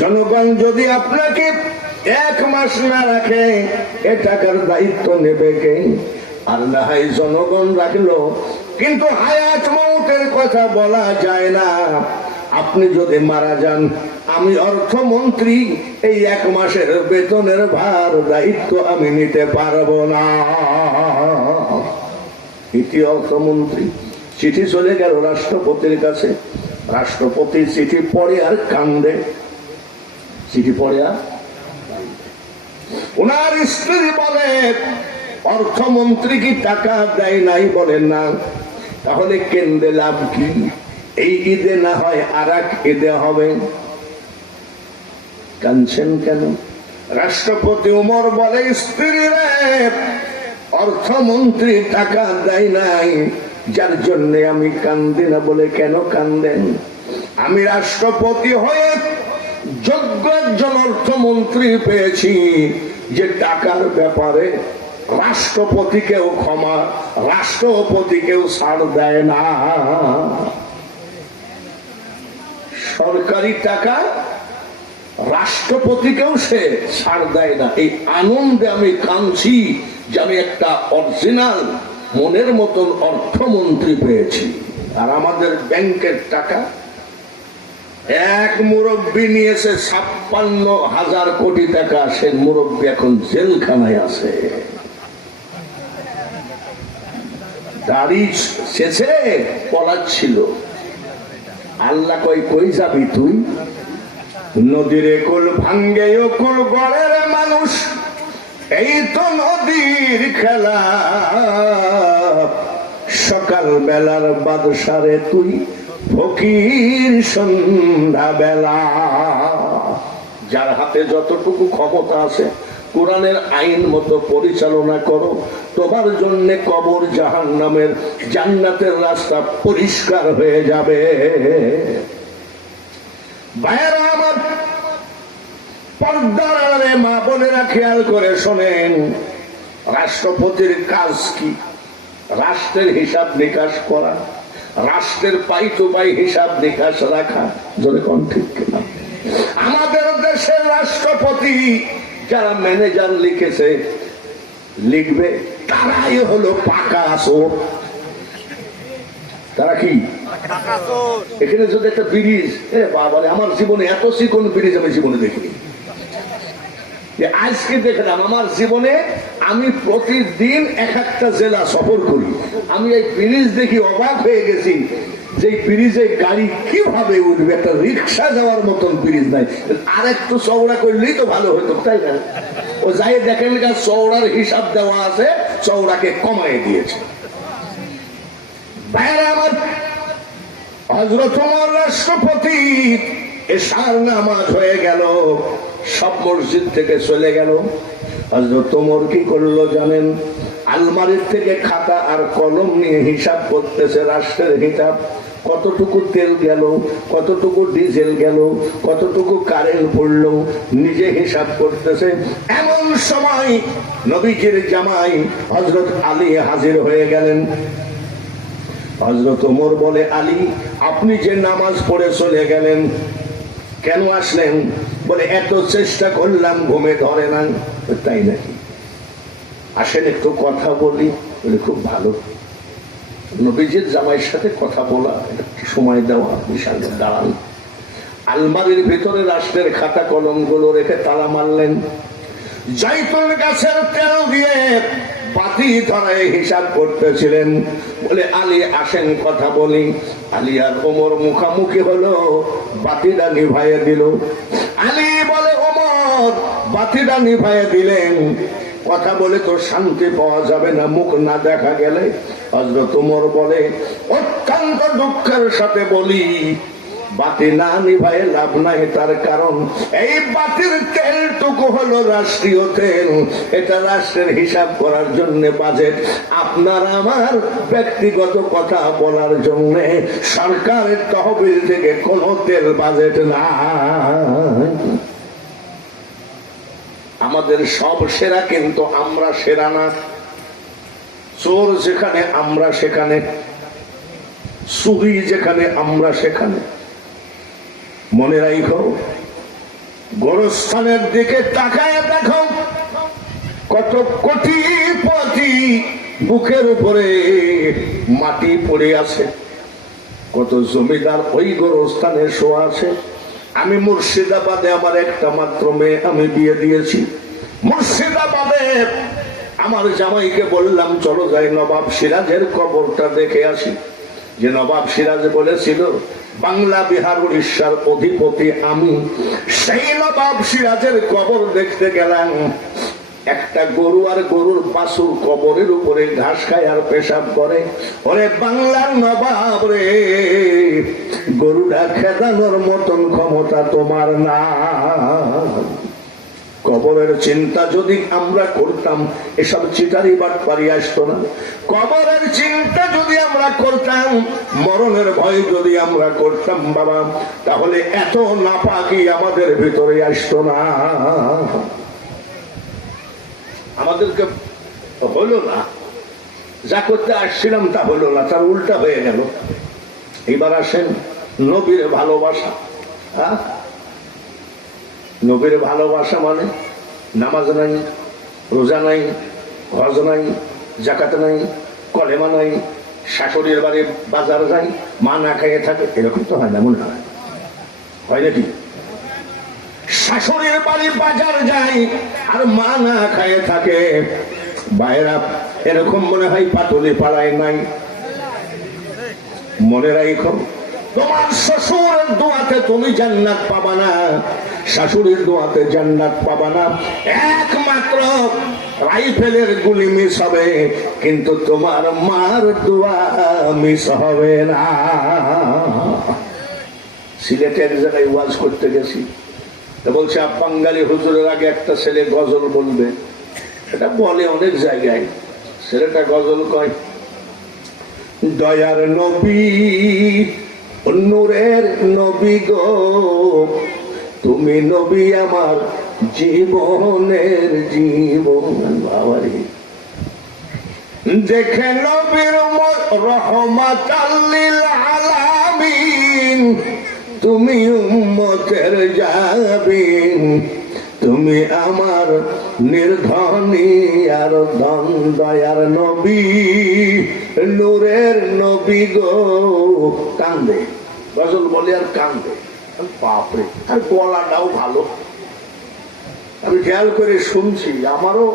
জনগণ যদি আপনাকে 1 মাস না রাখে এ টাকার দায়িত্ব নেবে কে? আর না হয় জনগণ রাখলো, কিন্তু হায়াত মৌতের কথা বলা যায় না। আপনি যদি মারা যান, আমি অর্থমন্ত্রী, এই 1 মাসের বেতনের ভার দায়িত্ব আমি নিতে পারবো না। ইতি অর্থমন্ত্রী চিঠি চলে গেল রাষ্ট্রপতির কাছে। রাষ্ট্রপতি চিঠি পড়ে আর কান্দে। চিঠি পড়ে আর ওনার স্ত্রী বলে, অর্থমন্ত্রী কি টাকা দেয় নাই? বলেন না। তাহলে কেন্দ্রে লাভ কি? এই ঈদে না হয় আর এক ঈদে হবে। কাঁদছেন কেন? রাষ্ট্রপতি উমর বলে, স্ত্রী রে, অর্থমন্ত্রী টাকা দেয় নাই, যার জন্য আমি কান্দি না। বলে কেন কান্দেন? আমি রাষ্ট্রপতি হয়ে যোগ্য একজন অর্থমন্ত্রী পেয়েছি, যে টাকার ব্যাপারে রাষ্ট্রপতিকেও ক্ষমা, রাষ্ট্রপতিকেও ছাড় দেয় না। সরকারি টাকা রাষ্ট্রপতিকেও সে ছাড় দেয় না। এই আনন্দে আমি কাঁদছি যে আমি একটা অরিজিনাল মনের মতন অর্থমন্ত্রী পেয়েছি। আর আমাদের ব্যাংকের টাকা এক মুরব্বী নিয়েছে 56,000 কোটি টাকা। সে মুরব্বী এখন জেলখানায় আছে। দাড়ি শেষে পলাচ্ছিল। আল্লাহ কই, কই যাবি তুই? নদীর কুল ভাঙ্গে কুল গড়ের মানুষ, এই তো নদীর খেলা। সকাল বেলার বাদশারে তুই ফকির সন্ধ্যা বেলা। যার হাতে যতটুকু ক্ষমতা আছে কোরআনের আইন মতো পরিচালনা করো, তোমার জন্য কবর, জাহান্নামের, জান্নাতের রাস্তা পরিষ্কার হয়ে যাবে। ভাইয়েরা আমার, পর্দার আড়ালে মা বোনেরা খেয়াল করে শোনেন, রাষ্ট্রপতির কাজ কি? রাষ্ট্রের হিসাব নিকাশ করা, রাষ্ট্রের পাই টু পাই হিসাব নিকাশ রাখা। যদি কোন ঠিক কিনা? আমাদের দেশের রাষ্ট্রপতি যারা ম্যানেজার লিখেছে, লিখবে, তারাই হলো পাকা চোর। তারা কি? এখানে যদি একটা ব্রিজ, বাবা, আমার জীবনে এত চিকন ব্রিজ আমি জীবনে দেখিনি। আজকে দেখলাম আমার জীবনে, আমি প্রতিদিন এক একটা জেলা সফর করি, আমি এই ব্রিজ দেখি অবাক হয়ে গেছি যে ব্রিজে গাড়ি কিভাবে উঠবে। একটা রিক্সা যাওয়ার মতন ব্রিজ নাই। আর একটু চওড়া করলেই তো ভালো হতো, তাই না? ও যাই দেখেন, চওড়ার হিসাব দেওয়া আছে, চওড়াকে কমায় দিয়েছে। ভাইয়েরা আমার, হযরত ওমর রাষ্ট্রপতি, এশার নামাজ হয়ে গেল, সব মসজিদ থেকে চলে গেল। হযরত ওমর কি করলো জানেন? আলমারির থেকে খাতা আর কলম নিয়ে হিসাব করতেছে, রাষ্ট্রের হিসাব। কতটুকু তেল গেল, কতটুকু ডিজেল গেল, কতটুকু কারেন্ট পড়লো, নিজে হিসাব করতেছে। এমন সময় নবীজির জামাই হযরত আলী হাজির হয়ে গেলেন। হযরত ওমর বলে, আলী, আপনি যে নামাজ পড়ে চলে গেলেন, কেন আসলেন? বলে, এত চেষ্টা করলাম, ঘুমে ধরে না। তাই নাকি? আসেন একটু কথা বলি। বলে, খুব ভালো। নবীজির জামাইয়ের সাথে কথা বলা, একটু সময় দেওয়া, বিশাল। দাঁড়ান। আলমারির ভিতরে রাষ্ট্রের খাতা কলম গুলো রেখে তালা মারলেন। জাইতুন গাছের তেল দিয়ে বাতি ধরায় হিসাব করতেছিলেন। বলে, আলী, আসেন কথা বলি। আলী আর ওমর মুখামুখি হলো, বাতিটা নিভাইয়ে দিল। আলী বলে, ওমর, বাতিটা নিভাইয়ে দিলেন, কথা বলে তো শান্তি পাওয়া যাবে না, মুখ না দেখা গেলে। হযরত ওমর বলে, অত্যন্ত দুঃখের সাথে বলি, বাতি না নিভাইয়ে লাভ নাই। তার কারণ এই বাতির তেলটুকু হলো রাষ্ট্রীয় তেল, এটা রাষ্ট্রের হিসাব করার জন্য বাজেট। আপনার আমার ব্যক্তিগত কথা বলার জন্য সরকারের তহবিল থেকে কোনো তেল বাজেট না। আমাদের সব সেরা, কিন্তু আমরা সেরা না। চোর যেখানে আমরা সেখানে, চুরি যেখানে আমরা সেখানে। মনে রাখো, গোরস্থানের দিকে তাকায় দেখো কত কোটিপতি বুকের উপরে মাটি পড়ে আছে, কত জমিদার ওই গোরস্থানে শোয়া আছে। আমি মুর্শিদাবাদে আমার একটা মাত্র মেয়ে আমি বিয়ে দিয়েছি। মুর্শিদাবাদে আমার জামাইকে বললাম চলো যাই নবাব সিরাজের কবরটা দেখে আসি। যে নবাব সিরাজ বলেছিল বাংলা বিহার উড়িষ্যার অধিপতি আমি, সেই নবাব সিরাজের কবর দেখতে গেলাম। একটা গরু আর গরুর বাছুর কবরের উপরে ঘাস খায় আর পেশাব করে। ওরে বাংলার নবাব রে, গরুটা খেদানোর মতন ক্ষমতা তোমার না। কবরের চিন্তা যদি আমরা করতাম এসব চিটারি বাটপারি আসতো না। কবরের চিন্তা যদি আমরা করতাম, মরণের ভয় যদি আমরা করতাম বাবা, তাহলে এত নাপাকি আমাদের ভিতরে আসতো না। আমাদেরকে হলো না, যা করতে আসছিলাম তা হলো না, তার উল্টা হয়ে গেল। এবার আসেন নবীর ভালোবাসা। নবীর ভালোবাসা মানে নামাজ নাই, রোজা নাই, হজ নাই, জাকাত নাই, কলেমা নাই, শাশুড়ির বাড়ি বাজার যাই, মা না খাইয়ে থাকে, এরকম তো হয় না, মনে হয় হয় নাকি? শাশুড়ির বাড়ি বাজার যাই আর মা না খাইয়ে থাকে, বাইরা এরকম মনে হয় পাটুলি পাড়ায় নাই। মনে রাখো তোমার শ্বশুরের দোয়াতে তুমি জান্নাত পাবা না, শাশুড়ির দোয়াতে জান্নাত পাবা না। একমাত্র রাইফেলের গুলি মিস হবে, কিন্তু তোমার মার দোয়া মিস হবে না। সিলেটে এক জায়গায় ওয়াজ করতে গেছি, বলছে বাঙালি হুজুরের আগে একটা ছেলে গজল বলবে। এটা বলে অনেক জায়গায়, ছেলেটা গজল কয়, দয়ার নবী নূরের নবী গো, তুমি নবী আমার জীবনের জীবন। বাবারে দেখে নবীর রহমাতাল লিল আলামিন, তুমি উম্মতের জাবিন, তুমি আমার নির্ধনী আর ধন। দয়ার নবী নূরের নবী গো, কান্দে গজল বলে আর কান্দে। বাপরে, আর গলাটাও ভালো, আমি খেয়াল করে শুনছি, আমারও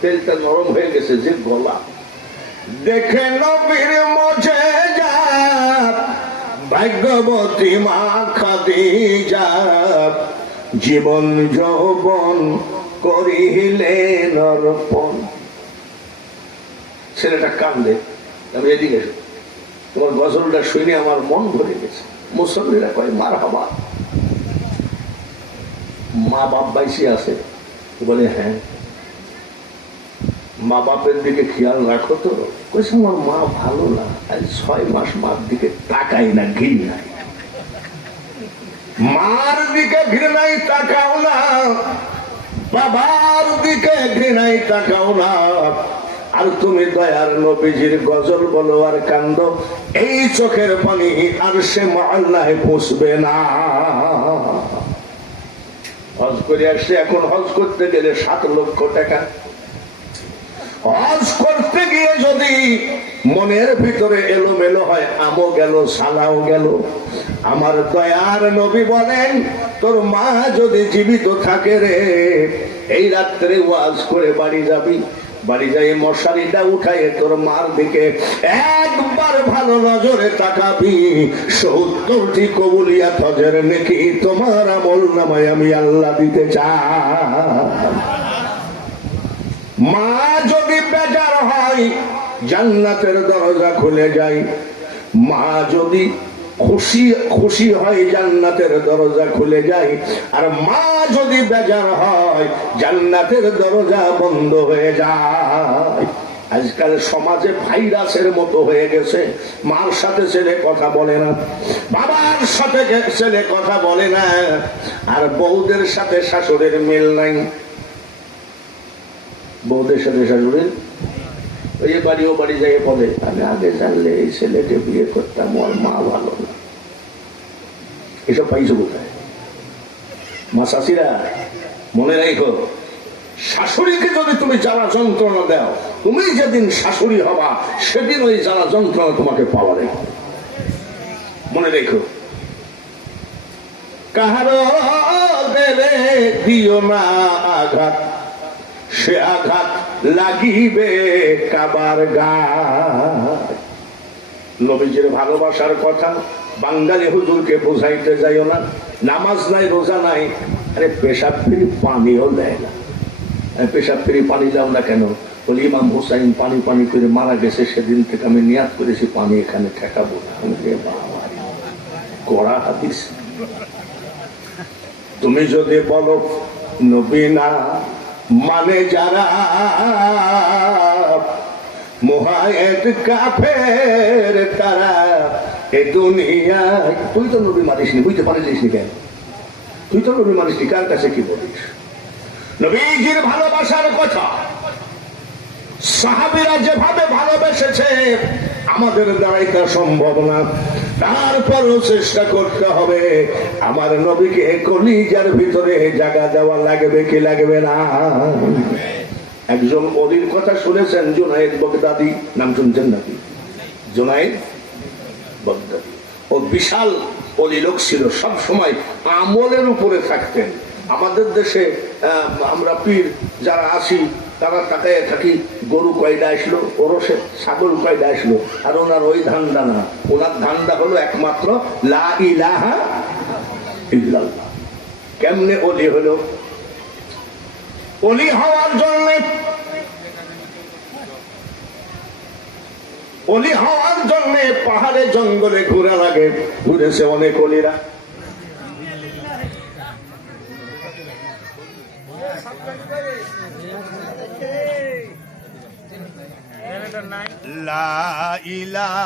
তেলটা নরম হয়ে গেছে যে গলা। দেখে নবীর মুজিজা ভাগ্যবতী মা খাদিজা, জীবন যৌবন করিলেন অর্পণ। ছেলেটা কান্দে, আমি এদিকে তোমার গজলটা শুনে আমার মন ভরে গেছে। মুসল্লিরা কয় মারহাবা। মা বাপ বাইসি আছে? বলে হ্যাঁ। মা বাপের দিকে খেয়াল রাখো তো? কইছে আমার মা ভালো না, আজ 6 মাস মার দিকে তাকাই না, ঘিরি নাই। মার দিকে ঘৃণাই তাকাও না, বাবার দিকে ঘৃণাই তাকাও না, আর তুমি দয়ার নবীজির গজল বলো আর কান্দ, এই চোখের পানি আর সে আল্লাহে পৌঁছবে না। হজ করে আসছে, এখন হজ করতে গেলে 7 লক্ষ টাকা। হজ করতে গিয়ে যদি মনের ভিতরে এলোমেলো হয়, আমও গেল সালাও গেল। আমার দয়ার নবী বলেন, তোর মা যদি জীবিত থাকে রে, এই রাত্রে ওয়াজ করে বাড়ি যাবি, বাড়ি যাই মশারিটা উঠাই তোর মার দিকে একবার ভালো নজরে তাকাবি, 70টি কবুলিয়াত হজের নেকি তোমার আমল নামায় আমি আল্লাহ দিতে চাই। মা যদি বেজার হয়, জান্নাতের দরজা খুলে যায়। মা যদি খুশি হয়, জান্নাতের দরজা খুলে যায়। আর মা যদি বেজার হয়, জান্নাতের দরজা বন্ধ হয়ে যায়। আজকাল সমাজে ভাইরাসের মতো হয়ে গেছে, মার সাথে ছেলে কথা বলে না, বাবার সাথে ছেলে কথা বলে না, আর বউদের সাথে শাশুড়ির মিল নাই। বউদের সাথে শাশুড়ির ওই বাড়ি ও বাড়ি যাই বলে, আমি আগে জানলে এই ছেলেকে বিয়ে করতাম, ওর মা ভালো না। এসব পাইছো কোথায়? মাসাসিরা মনে রেখো, শাশুড়িকে যদি তুমি জ্বালা যন্ত্রণা দাও, তুমি যেদিন শাশুড়ি হবা সেদিন ওই জ্বালা যন্ত্রণা তোমাকে পাওয়া রেখো, মনে রেখো। কাহারো দেবে দিও না আঘাত, সে আঘাত লাগিবে কাবার গায়। নবীজির ভালোবাসার কথা বাঙালি হুজুরকে বোঝাইতে যাইও না। নামাজ নাই, রোজা নাই, আরে পেশাব ফিরি পানিও দেয় না। পেশাব ফিরি পানি দাও না কেন? বলি ইমাম হুসাইন পানি পানি করে মারা গেছে, সেদিন থেকে আমি নিয়াত করেছি পানি এখানে ঠেকাবো না। কড়া হাদিস। তুমি যদি বলো নবী না মানে যারা মুহায়েদ কাফের তারা এ দুনিয়া, তুই তো নবী মানিসনি, বুঝতে পারিস নি কেন? তুই তো নবী মানিসনি, কার কাছে কি বলিস? নবীজির ভালোবাসার কথা সাহাবীরা যেভাবে ভালোবেসেছে আমাদের দ্বারাই তা সম্ভব না। তারপরও চেষ্টা করতে হবে আমার নবীকে কলিজার ভিতরে জায়গা দেওয়া লাগবে কি লাগবে না? একজন অলির কথা শুনেছেন, জুনায়েদ বাগদাদি, নাম শুনছেন নাকি? জুনায়েদ বাগদাদি ও বিশাল অলি লোক ছিল, সব সময় আমলের উপরে থাকতেন। আমাদের দেশে আমরা পীর যারা আসি তারা তাকায় থাকি, গরু কয়টা আসলো, ওরসে ছাগল কয়টা আসলো, আর ওনার ওই ধান্দা না। ওনার ধান্দা হলো একমাত্র লা ইলাহা ইল্লাল্লাহ। কেমনে অলি হলো? অলি হওয়ার জন্য, অলি হওয়ার জন্য পাহাড়ে জঙ্গলে ঘোরা লাগে। ঘুরেছে অনেক অলিরা। লা ইলাহা